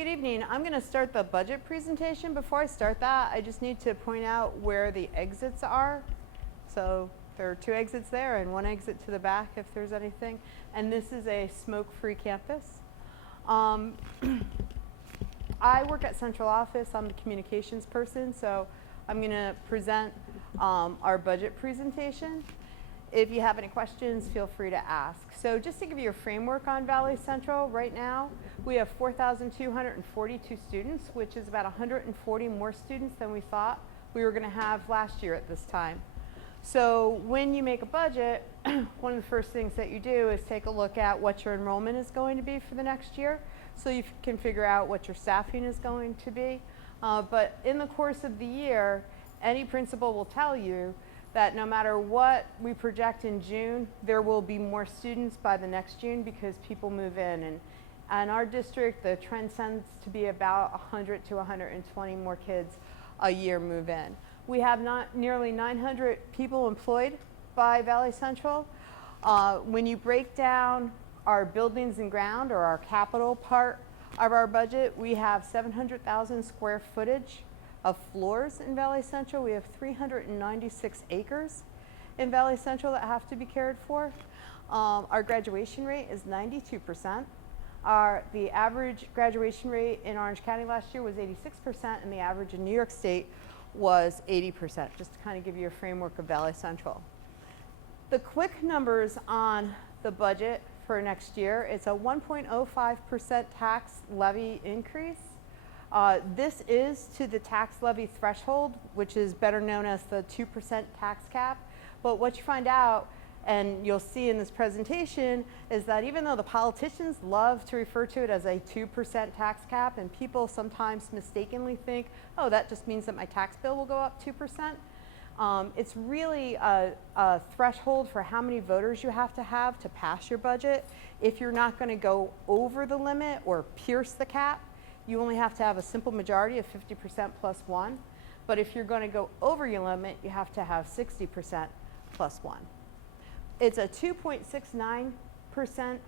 Good evening. I'm going to start the budget presentation. Before I start that, I just need to point out where the exits are. So there are 2 exits there and 1 exit to the back if there's anything. And this is a smoke-free campus. I work at central office. I'm the communications person, so I'm going to present our budget presentation. If you have any questions, feel free to ask. So just to give you a framework on Valley Central, right now we have 4,242 students, which is about 140 more students than we thought we were going to have last year at this time. So when you make a budget, one of the first things that you do is take a look at what your enrollment is going to be for the next year, so you can figure out what your staffing is going to be. But in the course of the year, any principal will tell you that no matter what we project in June, there will be more students by the next June because people move in. And our district, the trend tends to be about 100 to 120 more kids a year move in. We have nearly 900 people employed by Valley Central. When you break down our buildings and ground, or our capital part of our budget, we have 700,000 square footage of floors in Valley Central. We have 396 acres in Valley Central that have to be cared for. Our graduation rate is 92%. The average graduation rate in Orange County last year was 86%, and the average in New York State was 80%, just to kind of give you a framework of Valley Central. The quick numbers on the budget for next year, it's a 1.05% tax levy increase. This is to the tax levy threshold, which is better known as the 2% tax cap. But what you find out, and you'll see in this presentation, is that even though the politicians love to refer to it as a 2% tax cap, and people sometimes mistakenly think, oh, that just means that my tax bill will go up 2%. It's really a threshold for how many voters you have to pass your budget. If you're not going to go over the limit or pierce the cap, you only have to have a simple majority of 50% plus 1. But if you're going to go over your limit, you have to have 60% plus 1. It's a 2.69%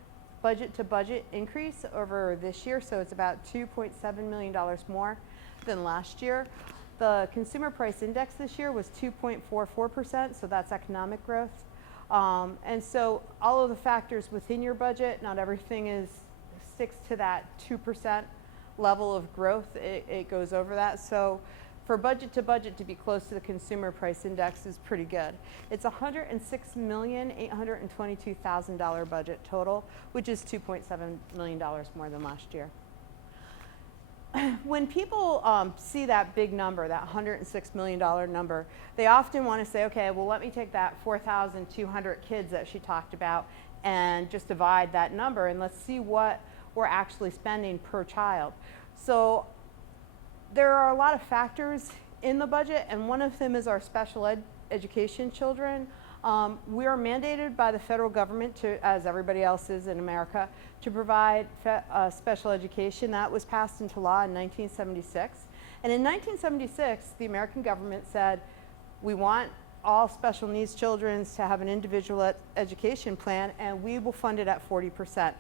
budget to budget increase over this year, so it's about $2.7 million more than last year. The consumer price index this year was 2.44%, so that's economic growth. And so all of the factors within your budget, not everything sticks to that 2% level of growth. It goes over that. So for budget to budget to be close to the consumer price index is pretty good. It's $106,822,000 budget total, which is $2.7 million more than last year. When people see that big number, that $106 million number, they often want to say, okay, well, let me take that 4,200 kids that she talked about and just divide that number, and let's see what we're actually spending per child. So there are a lot of factors in the budget, and one of them is our special education children. We are mandated by the federal government, as everybody else is in America, to provide special education. That was passed into law in 1976. And in 1976, the American government said, we want all special needs children to have an individual education plan, and we will fund it at 40%.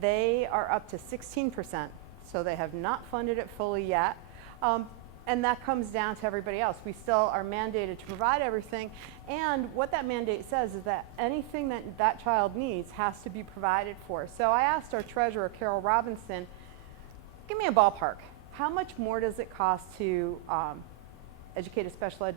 They are up to 16%, so they have not funded it fully yet. And that comes down to everybody else. We still are mandated to provide everything, and what that mandate says is that anything that that child needs has to be provided for. So I asked our treasurer, Carol Robinson, give me a ballpark. How much more does it cost to educate a special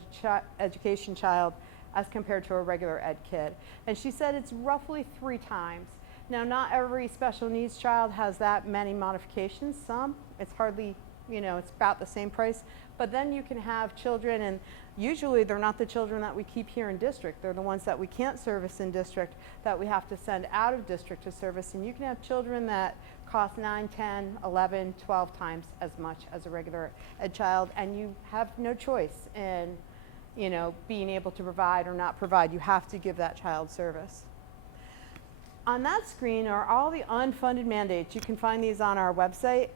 education child as compared to a regular ed kid? And she said it's roughly 3 times. Now, not every special needs child has that many modifications. Some, it's hardly, it's about the same price. But then you can have children, and usually they're not the children that we keep here in district. They're the ones that we can't service in district that we have to send out of district to service. And you can have children that cost 9, 10, 11, 12 times as much as a regular ed child, and you have no choice in, being able to provide or not provide. You have to give that child service. On that screen are all the unfunded mandates. You can find these on our website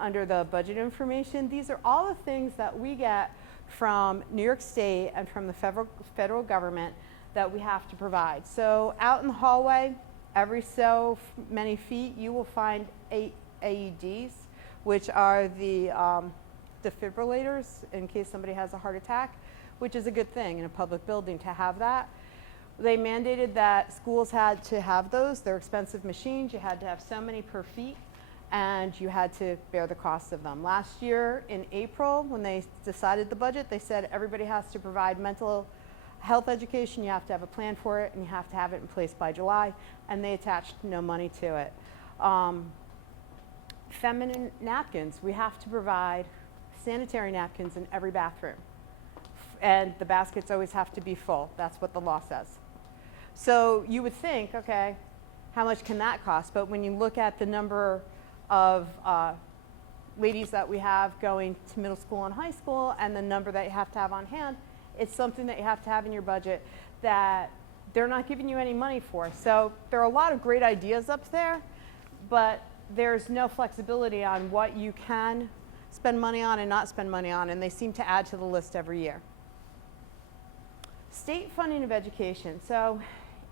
under the budget information. These are all the things that we get from New York State and from the federal government that we have to provide. So out in the hallway, every so many feet, you will find 8 AEDs, which are the defibrillators in case somebody has a heart attack, which is a good thing in a public building to have that. They mandated that schools had to have those. They're expensive machines. You had to have so many per feet, and you had to bear the cost of them. Last year in April, when they decided the budget, they said everybody has to provide mental health education. You have to have a plan for it, and you have to have it in place by July, and they attached no money to it. Feminine napkins. We have to provide sanitary napkins in every bathroom, and the baskets always have to be full. That's what the law says. So you would think, okay, how much can that cost? But when you look at the number of ladies that we have going to middle school and high school and the number that you have to have on hand, it's something that you have to have in your budget that they're not giving you any money for. So there are a lot of great ideas up there, but there's no flexibility on what you can spend money on and not spend money on, and they seem to add to the list every year. State funding of education. So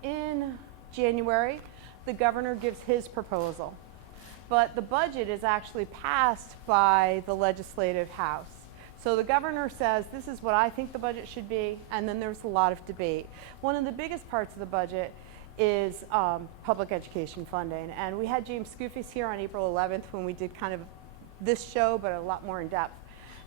in January, the governor gives his proposal, but the budget is actually passed by the legislative house. So the governor says, this is what I think the budget should be, and then there's a lot of debate. One of the biggest parts of the budget is public education funding, and we had James Scoofis here on April 11th when we did kind of this show, but a lot more in depth.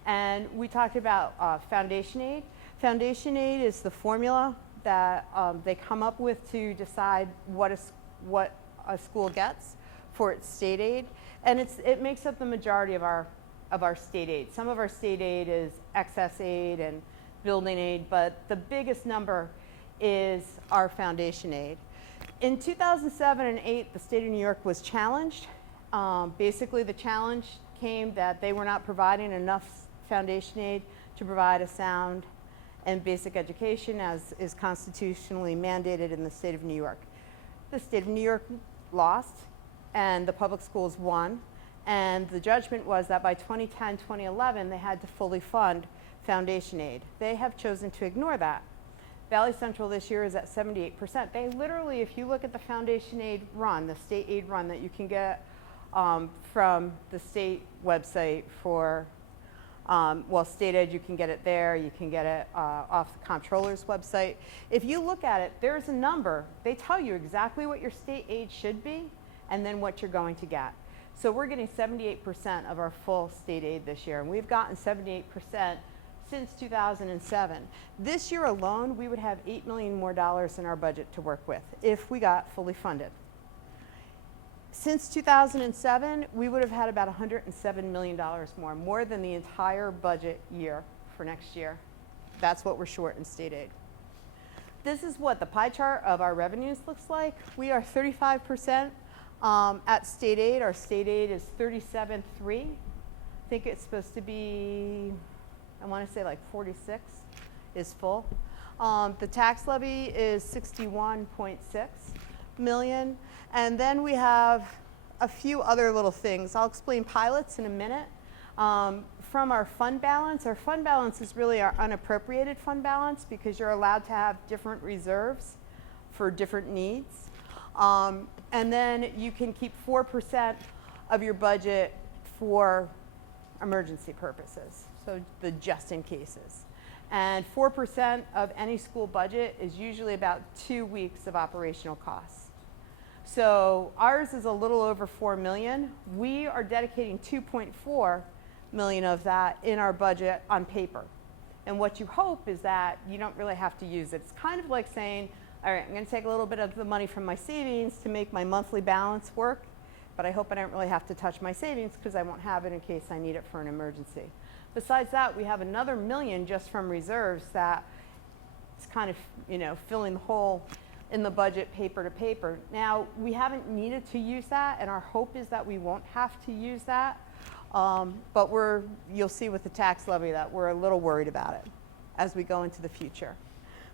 And we talked about foundation aid. Foundation aid is the formula that they come up with to decide what a school gets for its state aid, and it makes up the majority of our state aid. Some of our state aid is excess aid and building aid, but the biggest number is our foundation aid. In 2007 and 2008, the state of New York was challenged. Basically, the challenge came that they were not providing enough foundation aid to provide a sound and basic education as is constitutionally mandated in the state of New York. The state of New York lost, and the public schools won, and the judgment was that by 2010, 2011, they had to fully fund foundation aid. They have chosen to ignore that. Valley Central this year is at 78%. They literally, if you look at the foundation aid run, the state aid run that you can get from the state website for, well, state aid, you can get it there, you can get it off the comptroller's website. If you look at it, there's a number. They tell you exactly what your state aid should be and then what you're going to get. So we're getting 78% of our full state aid this year, and we've gotten 78% since 2007. This year alone, we would have $8 million more in our budget to work with if we got fully funded. Since 2007, we would have had about $107 million more than the entire budget year for next year. That's what we're short in state aid. This is what the pie chart of our revenues looks like. We are 35% at state aid. Our state aid is 37.3. I think it's supposed to be, I want to say like 46 is full. The tax levy is 61.6 million. And then we have a few other little things. I'll explain pilots in a minute. From our fund balance is really our unappropriated fund balance because you're allowed to have different reserves for different needs. And then you can keep 4% of your budget for emergency purposes, so the just in cases. And 4% of any school budget is usually about 2 weeks of operational costs. So ours is a little over 4 million. We are dedicating 2.4 million of that in our budget on paper. And what you hope is that you don't really have to use it. It's kind of like saying, all right, I'm going to take a little bit of the money from my savings to make my monthly balance work, but I hope I don't really have to touch my savings because I won't have it in case I need it for an emergency. Besides that, we have another million just from reserves that is kind of, filling the hole in the budget paper to paper. Now, we haven't needed to use that, and our hope is that we won't have to use that, but you'll see with the tax levy that we're a little worried about it as we go into the future.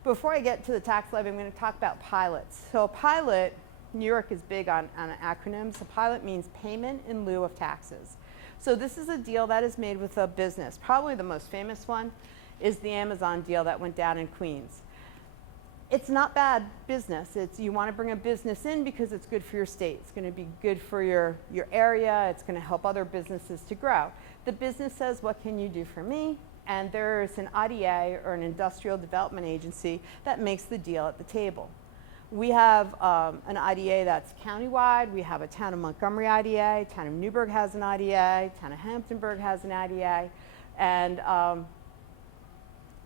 Before I get to the tax levy, I'm going to talk about pilots. So a pilot, New York is big on acronyms. A pilot means payment in lieu of taxes. So this is a deal that is made with a business. Probably the most famous one is the Amazon deal that went down in Queens. it's not bad business. You want to bring a business in because it's good for your state. It's going to be good for your area. It's going to help other businesses to grow. The business says, what can you do for me? And there's an IDA, or an industrial development agency, that makes the deal at the table. We have an IDA that's countywide. We have a Town of Montgomery IDA. Town of Newburgh has an IDA. Town of Hamptonburg has an IDA. And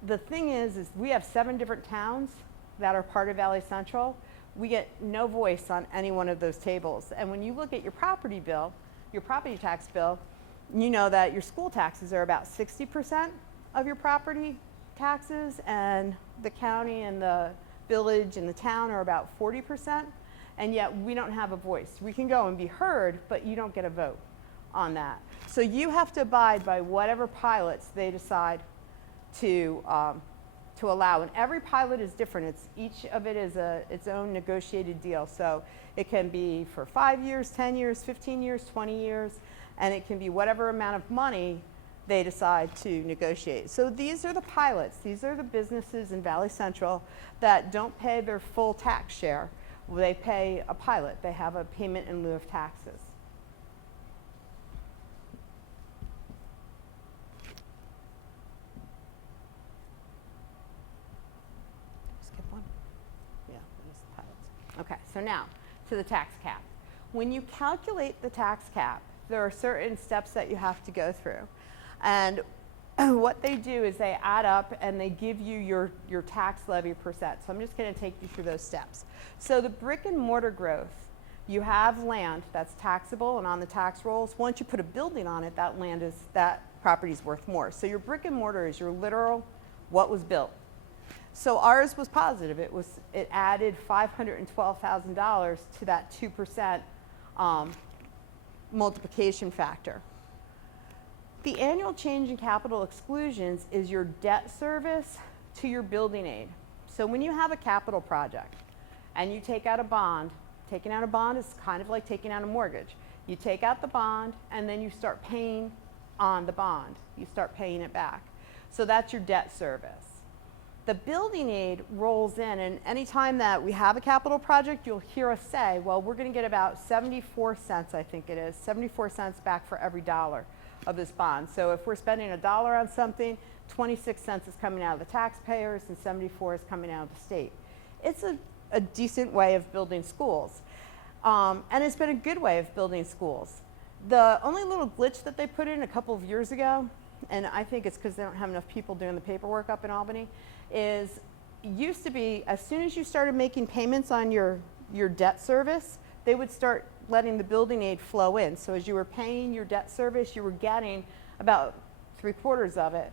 the thing is we have 7 different towns that are part of Valley Central. We get no voice on any one of those tables. And when you look at your property bill, your property tax bill, you know that your school taxes are about 60% of your property taxes, and the county and the village and the town are about 40%, and yet we don't have a voice. We can go and be heard, but you don't get a vote on that. So you have to abide by whatever pilots they decide to allow, and every pilot is different. Each of it is its own negotiated deal. So it can be for 5 years, 10 years, 15 years, 20 years, and it can be whatever amount of money they decide to negotiate. So these are the pilots. These are the businesses in Valley Central that don't pay their full tax share. They pay a pilot. They have a payment in lieu of taxes. Skip one? Yeah, that is the pilots. Okay, so now to the tax cap. When you calculate the tax cap, there are certain steps that you have to go through. And what they do is they add up and they give you your tax levy percent. So I'm just going to take you through those steps. So the brick and mortar growth, you have land that's taxable and on the tax rolls. Once you put a building on it, that property is worth more. So your brick and mortar is your literal what was built. So ours was positive. It added $512,000 to that 2% multiplication factor. The annual change in capital exclusions is your debt service to your building aid. So when you have a capital project and you take out a bond, taking out a bond is kind of like taking out a mortgage. You take out the bond and then you start paying on the bond. You start paying it back. So that's your debt service. The building aid rolls in, and anytime that we have a capital project, you'll hear us say, well, we're going to get about 74 cents, I think it is, 74 cents back for every dollar of this bond. So if we're spending $1 on something, 26 cents is coming out of the taxpayers and 74 is coming out of the state. It's a decent way of building schools. And it's been a good way of building schools. The only little glitch that they put in a couple of years ago, and I think it's because they don't have enough people doing the paperwork up in Albany, is used to be as soon as you started making payments on your debt service, they would start letting the building aid flow in. So as you were paying your debt service, you were getting about 3/4 of it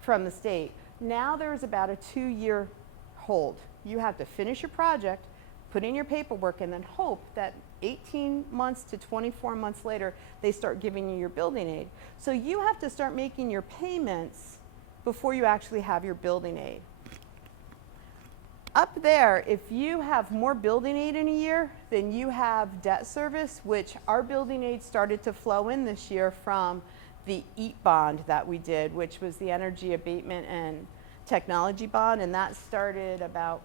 from the state. Now there's about a 2-year hold. You have to finish your project, put in your paperwork, and then hope that 18 months to 24 months later, they start giving you your building aid. So you have to start making your payments before you actually have your building aid. Up there, if you have more building aid in a year than you have debt service, which our building aid started to flow in this year from the EAT bond that we did, which was the Energy Abatement and Technology Bond, and that started about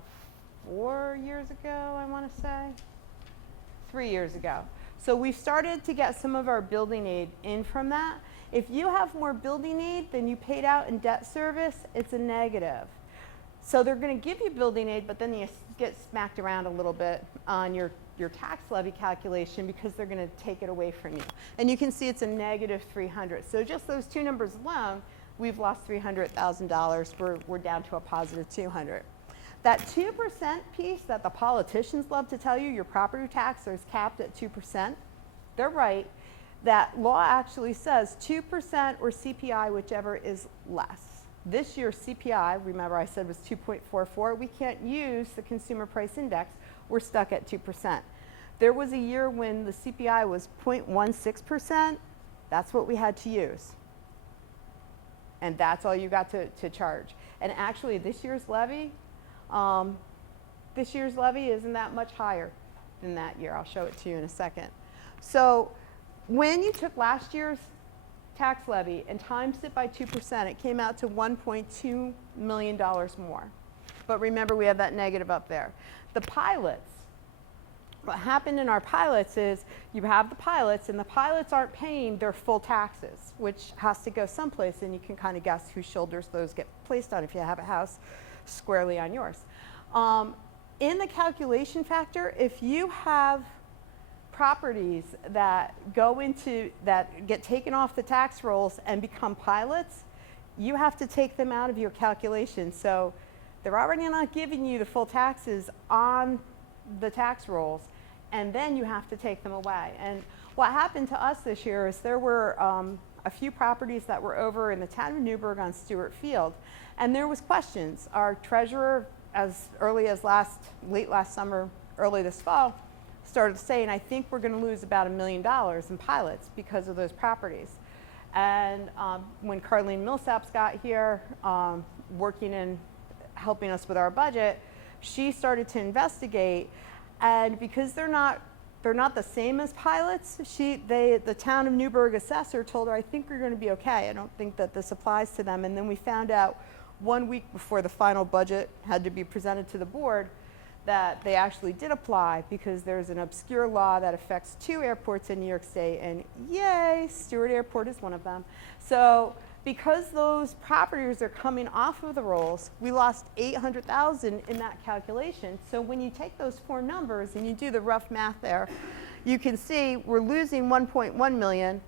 4 years ago, I want to say. 3 years ago. So we started to get some of our building aid in from that. If you have more building aid than you paid out in debt service, it's a negative. So they're going to give you building aid, but then you get smacked around a little bit on your tax levy calculation because they're going to take it away from you. And you can see it's a negative 300. So just those two numbers alone, we've lost $300,000. We're down to a positive 200. That 2% piece that the politicians love to tell you, your property tax is capped at 2%, they're right. That law actually says 2% or CPI, whichever is less. This year's CPI, remember I said was 2.44, we can't use the consumer price index, we're stuck at 2%. There was a year when the CPI was 0.16%, that's what we had to use. And that's all you got to charge. And actually this year's levy isn't that much higher than that year. I'll show it to you in a second. So when you took last year's tax levy and times it by 2%, it came out to $1.2 million more. But remember, we have that negative up there. The pilots. What happened in our pilots is you have the pilots, and the pilots aren't paying their full taxes, which has to go someplace, and you can kind of guess whose shoulders those get placed on if you have a house squarely on yours. In the calculation factor, if you have properties that get taken off the tax rolls and become pilots, you have to take them out of your calculation. So they're already not giving you the full taxes on the tax rolls, and then you have to take them away. And what happened to us this year is there were a few properties that were over in the town of Newburgh on Stewart Field, and there was questions. Our treasurer, as early as late last summer, early this fall, started saying, I think we're going to lose about $1 million in pilots because of those properties. And when Carlene Millsaps got here, working and helping us with our budget, she started to investigate, and because they're not the same as pilots, the town of Newburgh assessor told her, I think we're going to be okay. I don't think that this applies to them. And then we found out 1 week before the final budget had to be presented to the board that they actually did apply, because there's an obscure law that affects 2 airports in New York State, and yay, Stewart Airport is one of them. So because those properties are coming off of the rolls, we lost $800,000 in that calculation. So when you take those 4 numbers and you do the rough math there, you can see we're losing $1.1 million,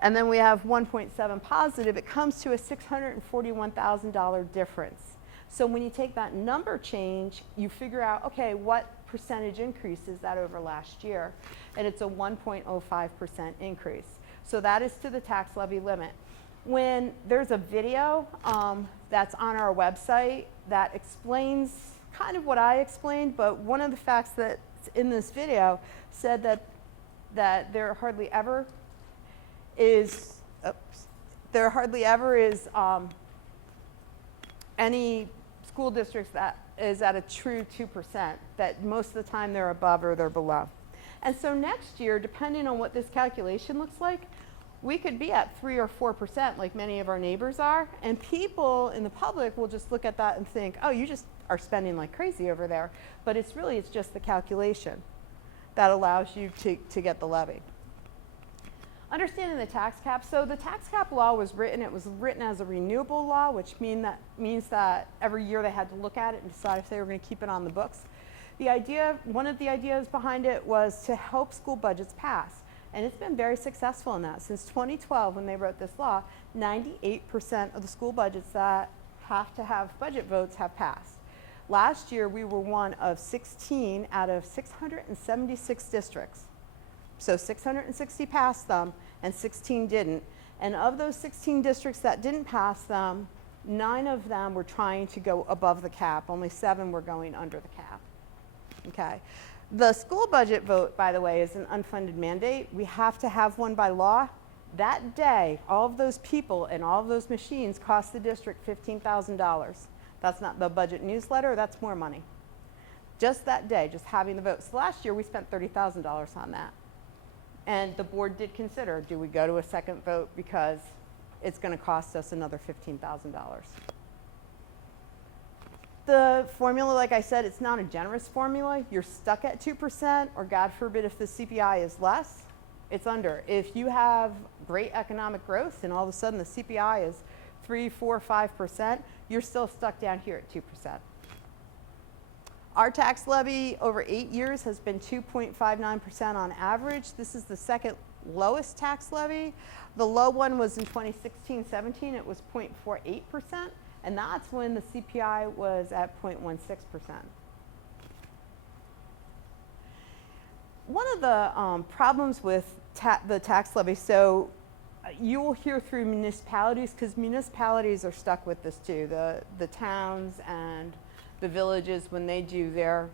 and then we have 1.7 positive. It comes to a $641,000 difference. So when you take that number change, you figure out, okay, what percentage increase is that over last year? And it's a 1.05% increase. So that is to the tax levy limit. When there's a video that's on our website that explains kind of what I explained, but one of the facts that's in this video said that there hardly ever is any school districts that is at a true 2%, that most of the time they're above or they're below. And so next year, depending on what this calculation looks like, we could be at 3 or 4% like many of our neighbors are, and people in the public will just look at that and think, oh, you just are spending like crazy over there. But it's just the calculation that allows you to get the levy. Understanding the tax cap. So the tax cap law was written as a renewable law, which means that every year they had to look at it and decide if they were going to keep it on the books. One of the ideas behind it was to help school budgets pass. And it's been very successful in that. Since 2012, when they wrote this law, 98% of the school budgets that have to have budget votes have passed. Last year, we were one of 16 out of 676 districts. So 660 passed them, and 16 didn't. And of those 16 districts that didn't pass them, 9 of them were trying to go above the cap. Only 7 were going under the cap. Okay. The school budget vote, by the way, is an unfunded mandate. We have to have one by law. That day, all of those people and all of those machines cost the district $15,000. That's not the budget newsletter, that's more money. Just that day, just having the vote. So last year, we spent $30,000 on that. And the board did consider, do we go to a second vote because it's going to cost us another $15,000. The formula, like I said, it's not a generous formula. You're stuck at 2%, or God forbid if the CPI is less, it's under. If you have great economic growth and all of a sudden the CPI is 3, 4, 5%, you're still stuck down here at 2%. Our tax levy over 8 years has been 2.59% on average. This is the second lowest tax levy. The low one was in 2016-17. It was 0.48%. And that's when the CPI was at 0.16%. One of the problems with the tax levy, so you will hear through municipalities, because municipalities are stuck with this too. The towns and the villages, when they do their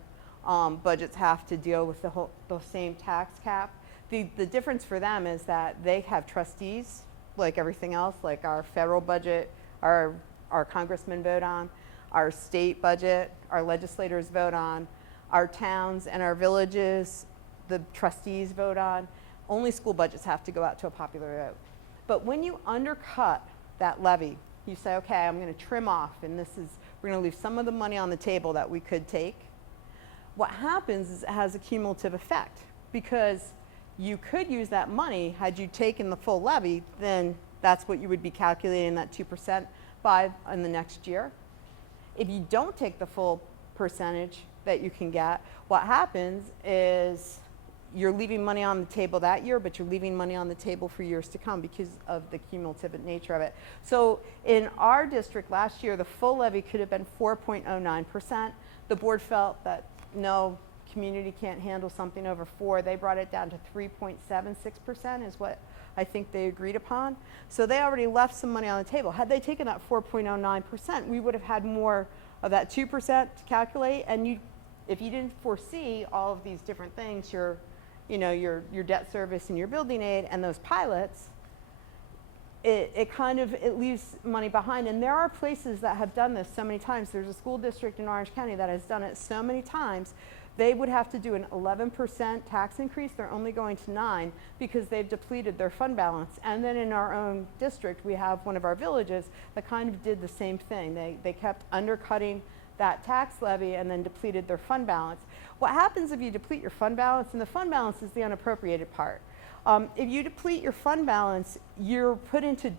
budgets, have to deal with the same tax cap. The difference for them is that they have trustees, like everything else, like our federal budget, our congressmen vote on, our state budget, our legislators vote on, our towns and our villages, the trustees vote on. Only school budgets have to go out to a popular vote. But when you undercut that levy, you say, okay, I'm going to trim off, and this is We're going to leave some of the money on the table that we could take. What happens is it has a cumulative effect, because you could use that money. Had you taken the full levy, then that's what you would be calculating that 2% by in the next year. If you don't take the full percentage that you can get, what happens is you're leaving money on the table that year, but you're leaving money on the table for years to come because of the cumulative nature of it. So in our district last year, the full levy could have been 4.09%. The board felt that no, community can't handle something over 4. They brought it down to 3.76% is what I think they agreed upon. So they already left some money on the table. Had they taken that 4.09%, we would have had more of that 2% to calculate. And if you didn't foresee all of these different things, your debt service and your building aid and those pilots, it leaves money behind. And there are places that have done this so many times. There's a school district in Orange County that has done it so many times. They would have to do an 11% tax increase. They're only going to 9 because they've depleted their fund balance. And then in our own district, we have one of our villages that kind of did the same thing. They kept undercutting that tax levy and then depleted their fund balance. What happens if you deplete your fund balance? And the fund balance is the unappropriated part. If you deplete your fund balance, you're put into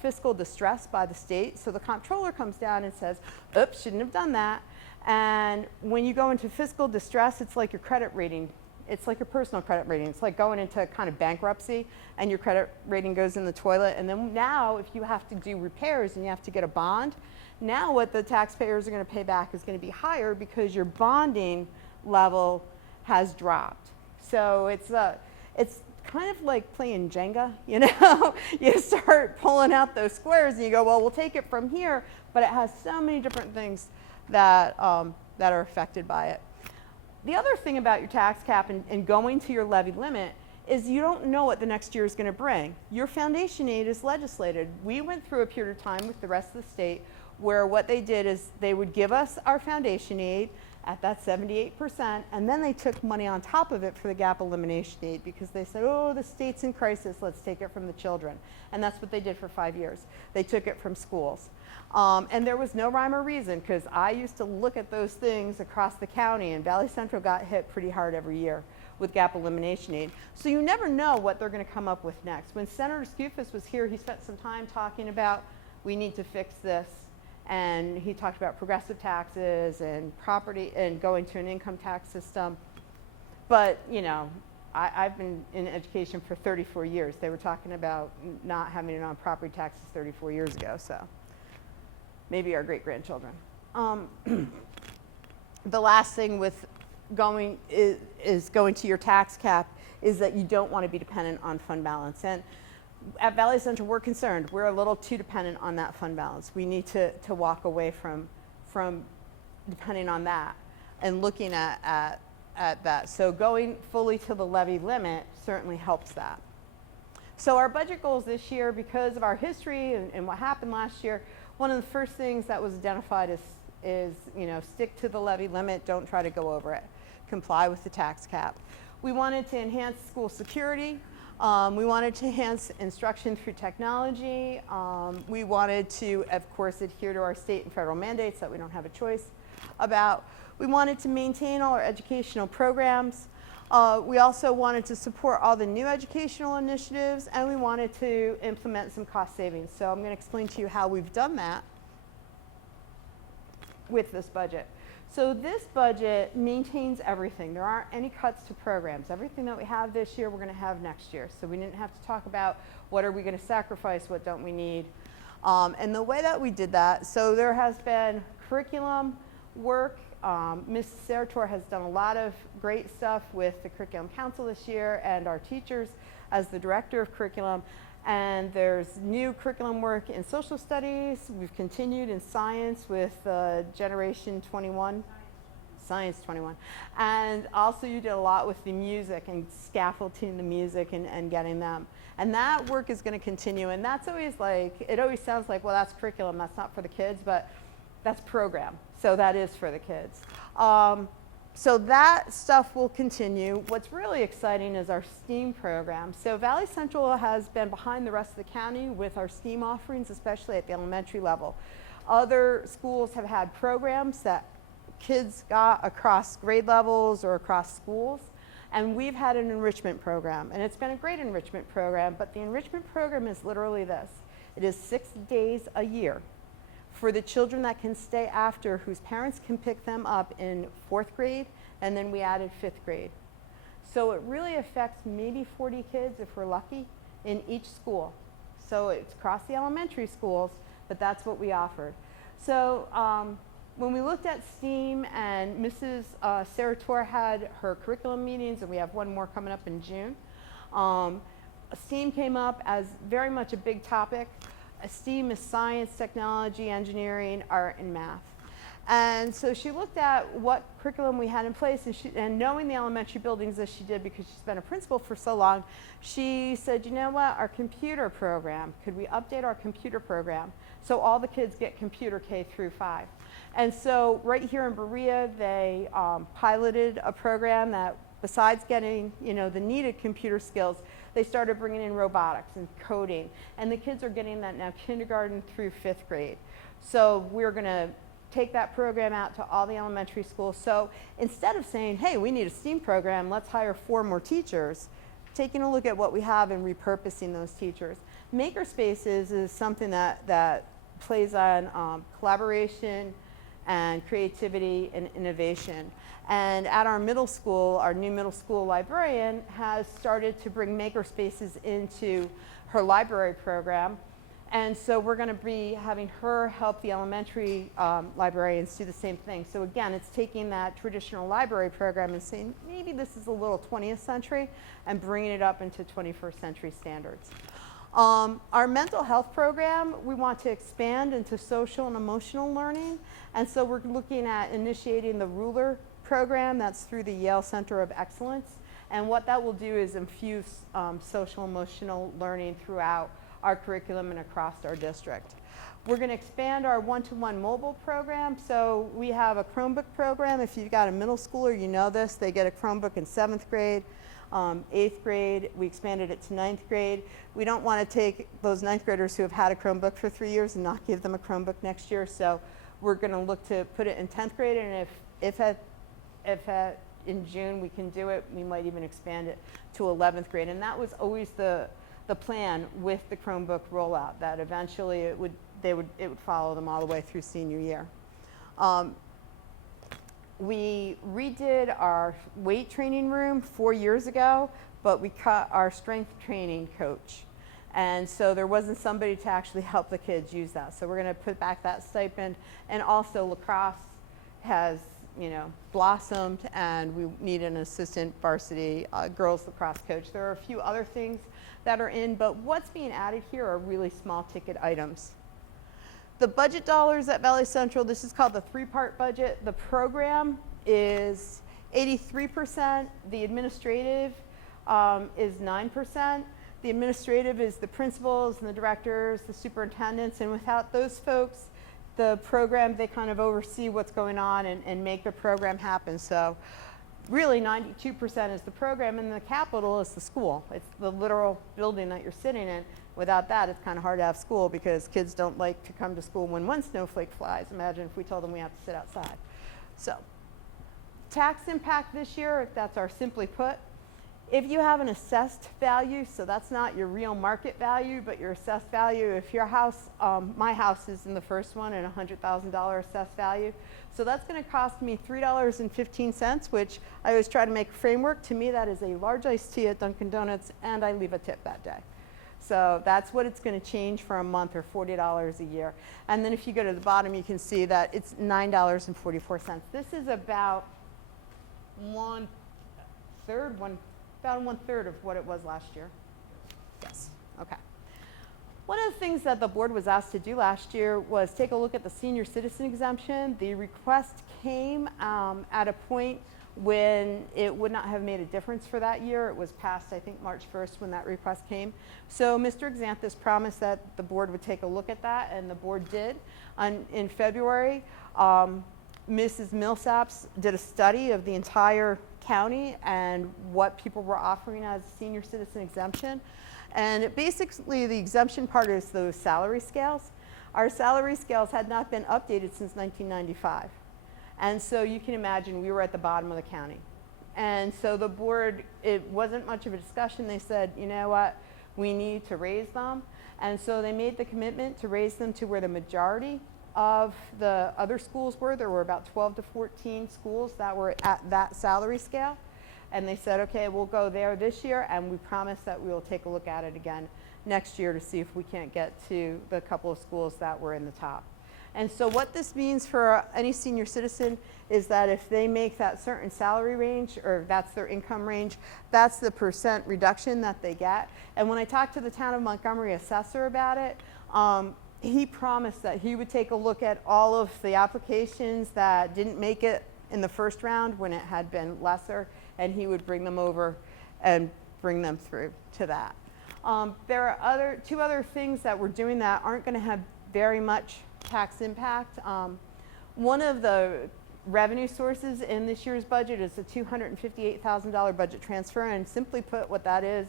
fiscal distress by the state. So the comptroller comes down and says, oops, shouldn't have done that. And when you go into fiscal distress, it's like your credit rating. It's like your personal credit rating. It's like going into kind of bankruptcy and your credit rating goes in the toilet. And then now if you have to do repairs and you have to get a bond, now what the taxpayers are going to pay back is going to be higher because your bonding level has dropped. So it's kind of like playing Jenga, you know? You start pulling out those squares and you go, well, we'll take it from here, but it has so many different things that are affected by it. The other thing about your tax cap and going to your levy limit is you don't know what the next year is going to bring. Your foundation aid is legislated. We went through a period of time with the rest of the state where what they did is they would give us our foundation aid at that 78%, and then they took money on top of it for the gap elimination aid because they said, oh, the state's in crisis, let's take it from the children. And that's what they did for 5 years. They took it from schools. And there was no rhyme or reason because I used to look at those things across the county, and Valley Central got hit pretty hard every year with gap elimination aid. So you never know what they're going to come up with next. When Senator Skoufis was here, he spent some time talking about we need to fix this. And he talked about progressive taxes and property and going to an income tax system. But, you know, I've been in education for 34 years. They were talking about not having it on property taxes 34 years ago, so maybe our great-grandchildren. The last thing with going is going to your tax cap is that you don't want to be dependent on fund balance. And at Valley Central, we're concerned. We're a little too dependent on that fund balance. We need to walk away from depending on that and looking at that. So going fully to the levy limit certainly helps that. So our budget goals this year, because of our history and what happened last year, one of the first things that was identified is stick to the levy limit, don't try to go over it, comply with the tax cap. We wanted to enhance school security. We wanted to enhance instruction through technology. We wanted to, of course, adhere to our state and federal mandates that we don't have a choice about. We wanted to maintain all our educational programs. We also wanted to support all the new educational initiatives, and we wanted to implement some cost savings. So I'm going to explain to you how we've done that with this budget. So this budget maintains everything. There aren't any cuts to programs. Everything that we have this year, we're going to have next year. So we didn't have to talk about what are we going to sacrifice, what don't we need. And the way that we did that, so there has been curriculum work. Ms. Sarator has done a lot of great stuff with the Curriculum Council this year and our teachers as the director of curriculum. And there's new curriculum work in social studies. We've continued in science with Generation 21, Science 21. And also you did a lot with the music and scaffolding the music and getting them. And that work is going to continue. And that's always like, it always sounds like, well, that's curriculum, that's not for the kids, but that's program. So that is for the kids. So that stuff will continue. What's really exciting is our STEAM program. So Valley Central has been behind the rest of the county with our STEAM offerings, especially at the elementary level. Other schools have had programs that kids got across grade levels or across schools. And we've had an enrichment program, and it's been a great enrichment program, but the enrichment program is literally this. It is 6 days a year for the children that can stay after, whose parents can pick them up in 4th grade, and then we added 5th grade. So it really affects maybe 40 kids, if we're lucky, in each school. So it's across the elementary schools, but that's what we offered. So when we looked at STEAM, and Mrs. Sarah Torr had her curriculum meetings, and we have one more coming up in June, STEAM came up as very much a big topic. STEAM is science, technology, engineering, art, and math. And so she looked at what curriculum we had in place, and knowing the elementary buildings as she did because she's been a principal for so long, she said, you know what, our computer program, could we update our computer program so all the kids get computer K through 5? And so right here in Berea, they piloted a program that, besides getting, you know, the needed computer skills, they started bringing in robotics and coding. And the kids are getting that now kindergarten through 5th grade. So we're going to take that program out to all the elementary schools. So instead of saying, hey, we need a STEAM program, let's hire 4 more teachers, taking a look at what we have and repurposing those teachers. Makerspaces is something that plays on collaboration and creativity and innovation. And at our middle school, our new middle school librarian has started to bring makerspaces into her library program. And so we're going to be having her help the elementary librarians do the same thing. So again, it's taking that traditional library program and saying, maybe this is a little 20th century, and bringing it up into 21st century standards. Our mental health program, we want to expand into social and emotional learning. And so we're looking at initiating the Ruler program that's through the Yale Center of Excellence. And what that will do is infuse social emotional learning throughout our curriculum and across our district. We're going to expand our one-to-one mobile program. So we have a Chromebook program. If you've got a middle schooler, you know this. They get a Chromebook in 7th grade. 8th grade, we expanded it to 9th grade. We don't want to take those 9th graders who have had a Chromebook for 3 years and not give them a Chromebook next year. So we're going to look to put it in 10th grade, and if in June we can do it, we might even expand it to 11th grade. And that was always the plan with the Chromebook rollout, that eventually it would follow them all the way through senior year. We redid our weight training room 4 years ago, but we cut our strength training coach. And so there wasn't somebody to actually help the kids use that. So we're going to put back that stipend. And also lacrosse has, you know, blossomed, and we need an assistant varsity girls lacrosse coach. There are a few other things that are in, but what's being added here are really small ticket items. The budget dollars at Valley Central, this is called the 3-part budget. The program is 83%. The administrative is 9%. The administrative is the principals and the directors, the superintendents, and without those folks, the program, they kind of oversee what's going on and make the program happen. So really 92% is the program, and the capital is the school. It's the literal building that you're sitting in. Without that, it's kind of hard to have school because kids don't like to come to school when one snowflake flies. Imagine if we told them we have to sit outside. So tax impact this year, that's our simply put. If you have an assessed value, so that's not your real market value, but your assessed value, if your house, my house is in the first one at $100,000 assessed value, so that's going to cost me $3.15, which I always try to make a framework. To me, that is a large iced tea at Dunkin' Donuts, and I leave a tip that day. So that's what it's going to change for a month, or $40 a year. And then if you go to the bottom, you can see that it's $9.44. This is about one third of what it was last year. Yes. Okay. One of the things that the board was asked to do last year was take a look at the senior citizen exemption. The request came at a point when it would not have made a difference for that year. It was passed, I think, March 1st when that request came. So Mr. Xanthus promised that the board would take a look at that, and the board did. In February, Mrs. Millsaps did a study of the entire county and what people were offering as senior citizen exemption. And basically, the exemption part is those salary scales. our salary scales had not been updated since 1995. And so you can imagine we were at the bottom of the county. And so the board, it wasn't much of a discussion. They said, you know what, we need to raise them. And so they made the commitment to raise them to where the majority of the other schools were. There were about 12 to 14 schools that were at that salary scale. And they said, okay, we'll go there this year, and we promise that we will take a look at it again next year to see if we can't get to the couple of schools that were in the top. And so what this means for any senior citizen is that if they make that certain salary range, or that's their income range, that's the % reduction that they get. And when I talked to the town of Montgomery assessor about it, he promised that he would take a look at all of the applications that didn't make it in the first round when it had been lesser, and he would bring them over and bring them through to that. There are two other things that we're doing that aren't going to have very much tax impact. One of the revenue sources in this year's budget is a $258,000 budget transfer, and simply put, what that is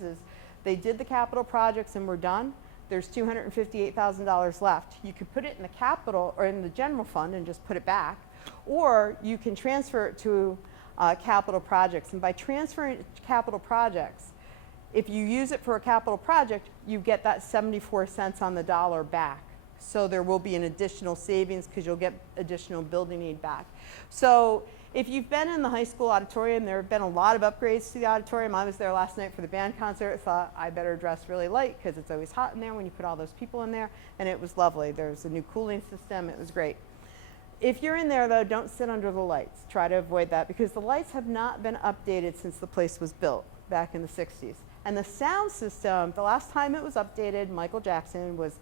they did the capital projects and we're done. There's $258,000 left. You could put it in the capital or in the general fund and just put it back, or you can transfer it to capital projects. And by transferring it to capital projects, if you use it for a capital project, you get that 74 cents on the dollar back. So there will be an additional savings because you'll get additional building aid back. So if you've been in the high school auditorium, there have been a lot of upgrades to the auditorium. I was there last night for the band concert. Thought I better dress really light because it's always hot in there when you put all those people in there. And it was lovely. There's a new cooling system. It was great. If you're in there, though, don't sit under the lights. Try to avoid that because the lights have not been updated since the place was built back in the 60s. And the sound system, the last time it was updated, Michael Jackson was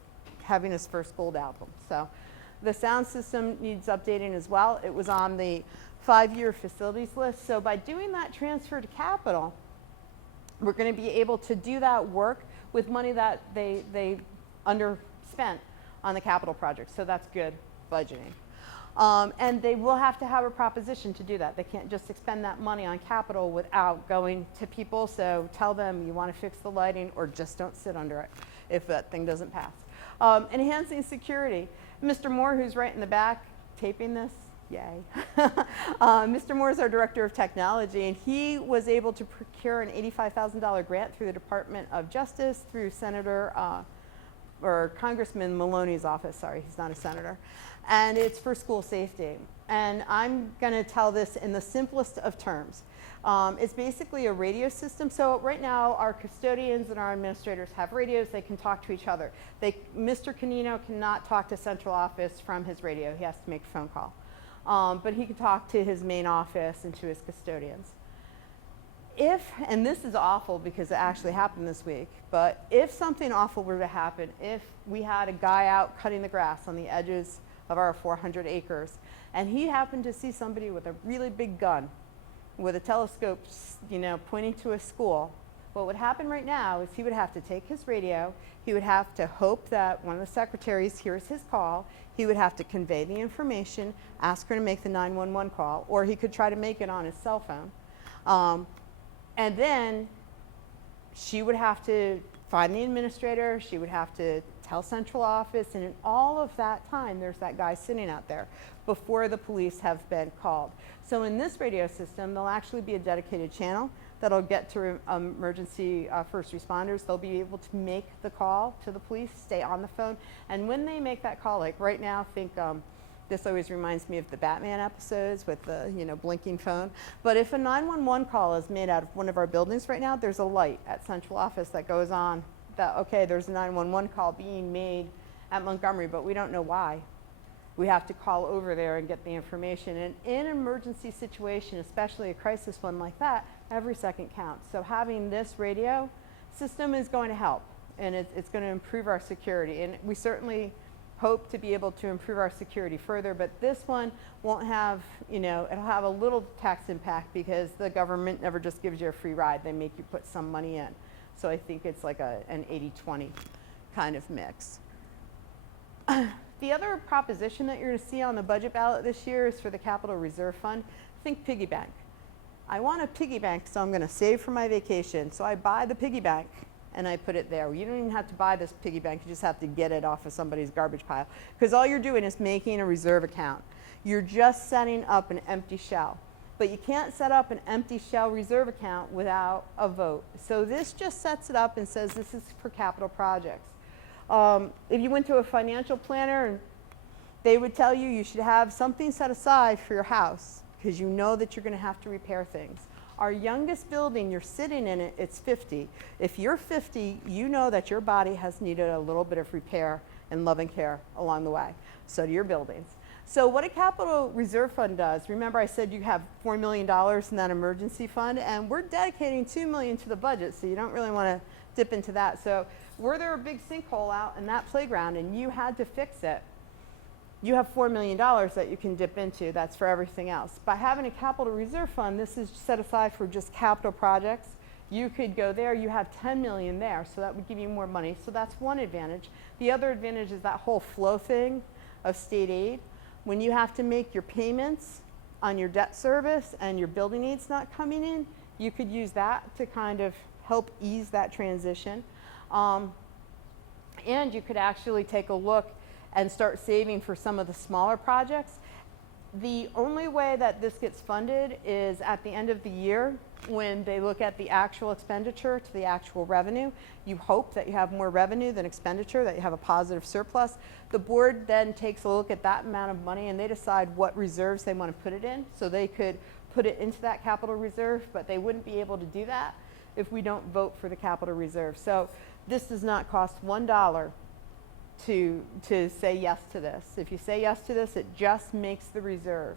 having his first gold album. So the sound system needs updating as well. It was on the 5-year facilities list. So by doing that transfer to capital, we're going to be able to do that work with money that they underspent on the capital project. So that's good budgeting. And they will have to have a proposition to do that. They can't just expend that money on capital without going to people. So tell them you want to fix the lighting or just don't sit under it if that thing doesn't pass. Enhancing security. Mr. Moore, who's right in the back taping this, yay. Mr. Moore is our Director of Technology, and he was able to procure an $85,000 grant through the Department of Justice through Senator or Congressman Maloney's office. Sorry, he's not a senator. And it's for school safety. And I'm going to tell this in the simplest of terms. It's basically a radio system. So right now, our custodians and our administrators have radios. They can talk to each other. Mr. Canino cannot talk to central office from his radio. He has to make a phone call. But he can talk to his main office and to his custodians. And this is awful because it actually happened this week, but if something awful were to happen, if we had a guy out cutting the grass on the edges of our 400 acres, and he happened to see somebody with a really big gun, with a telescope, pointing to a school, what would happen right now is he would have to take his radio, he would have to hope that one of the secretaries hears his call, he would have to convey the information, ask her to make the 911 call, or he could try to make it on his cell phone. And then she would have to find the administrator, she would have to tell central office, and in all of that time, there's that guy sitting out there before the police have been called. So in this radio system, there'll actually be a dedicated channel that'll get to emergency first responders. They'll be able to make the call to the police, stay on the phone, and when they make that call, like right now, think, this always reminds me of the Batman episodes with the blinking phone. But if a 911 call is made out of one of our buildings right now, there's a light at central office that goes on that, okay, there's a 911 call being made at Montgomery, but we don't know why. We have to call over there and get the information. And in an emergency situation, especially a crisis one like that, every second counts. So having this radio system is going to help, and it's going to improve our security. And we certainly hope to be able to improve our security further, but this one won't have, it'll have a little tax impact because the government never just gives you a free ride. They make you put some money in. So I think it's like an 80-20 kind of mix. The other proposition that you're going to see on the budget ballot this year is for the Capital Reserve Fund. Think piggy bank. I want a piggy bank, so I'm going to save for my vacation. So I buy the piggy bank, and I put it there. You don't even have to buy this piggy bank, you just have to get it off of somebody's garbage pile. Because all you're doing is making a reserve account. You're just setting up an empty shell. But you can't set up an empty shell reserve account without a vote. So this just sets it up and says this is for capital projects. If you went to a financial planner, and they would tell you you should have something set aside for your house because you know that you're going to have to repair things. Our youngest building, you're sitting in it, it's 50. If you're 50, you know that your body has needed a little bit of repair and love and care along the way. So do your buildings. So what a capital reserve fund does, remember I said you have $4 million in that emergency fund, and we're dedicating $2 million to the budget, so you don't really want to dip into that. So were there a big sinkhole out in that playground and you had to fix it, you have $4 million that you can dip into. That's for everything else. By having a capital reserve fund, this is set aside for just capital projects. You could go there, you have $10 million there, so that would give you more money. So that's one advantage. The other advantage is that whole flow thing of state aid. When you have to make your payments on your debt service and your building aid's not coming in, you could use that to kind of help ease that transition. And you could actually take a look and start saving for some of the smaller projects. The only way that this gets funded is at the end of the year when they look at the actual expenditure to the actual revenue. You hope that you have more revenue than expenditure, that you have a positive surplus. The board then takes a look at that amount of money and they decide what reserves they want to put it in. So they could put it into that capital reserve, but they wouldn't be able to do that if we don't vote for the capital reserve. So this does not cost $1 to say yes to this. If you say yes to this, it just makes the reserve.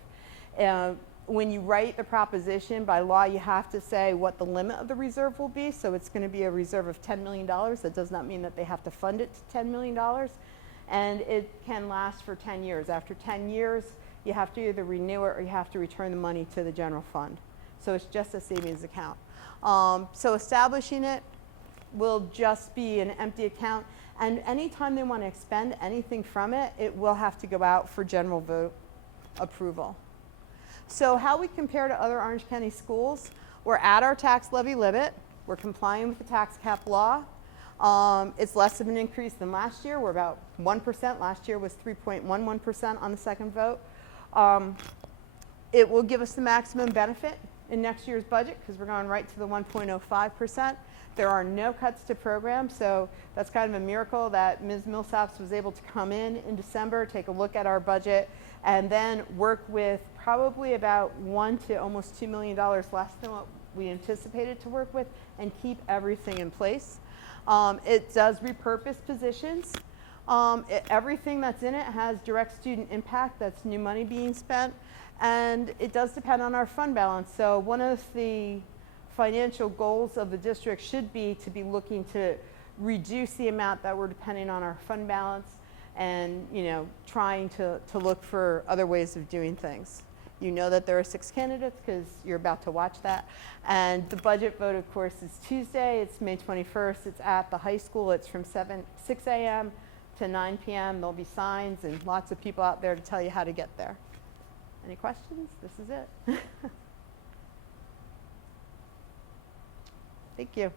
When you write the proposition, by law, you have to say what the limit of the reserve will be. So it's going to be a reserve of $10 million. That does not mean that they have to fund it to $10 million. And it can last for 10 years. After 10 years, you have to either renew it or you have to return the money to the general fund. So it's just a savings account. So establishing it will just be an empty account. And anytime they want to expend anything from it, it will have to go out for general vote approval. So how we compare to other Orange County schools, we're at our tax levy limit. We're complying with the tax cap law. It's less of an increase than last year. We're about 1%. Last year was 3.11% on the second vote. It will give us the maximum benefit in next year's budget because we're going right to the 1.05%. There are no cuts to programs, so that's kind of a miracle that Ms. Millsaps was able to come in December, take a look at our budget, and then work with probably about $1 to almost $2 million less than what we anticipated to work with and keep everything in place. It does repurpose positions. Everything that's in it has direct student impact. That's new money being spent. And it does depend on our fund balance. So one of the financial goals of the district should be to be looking to reduce the amount that we're depending on our fund balance and, you know, trying to look for other ways of doing things. You know that there are 6 candidates because you're about to watch that. And the budget vote, of course, is Tuesday. It's May 21st. It's at the high school. It's from 6 a.m. to 9 p.m. There'll be signs and lots of people out there to tell you how to get there. Any questions? This is it. Thank you.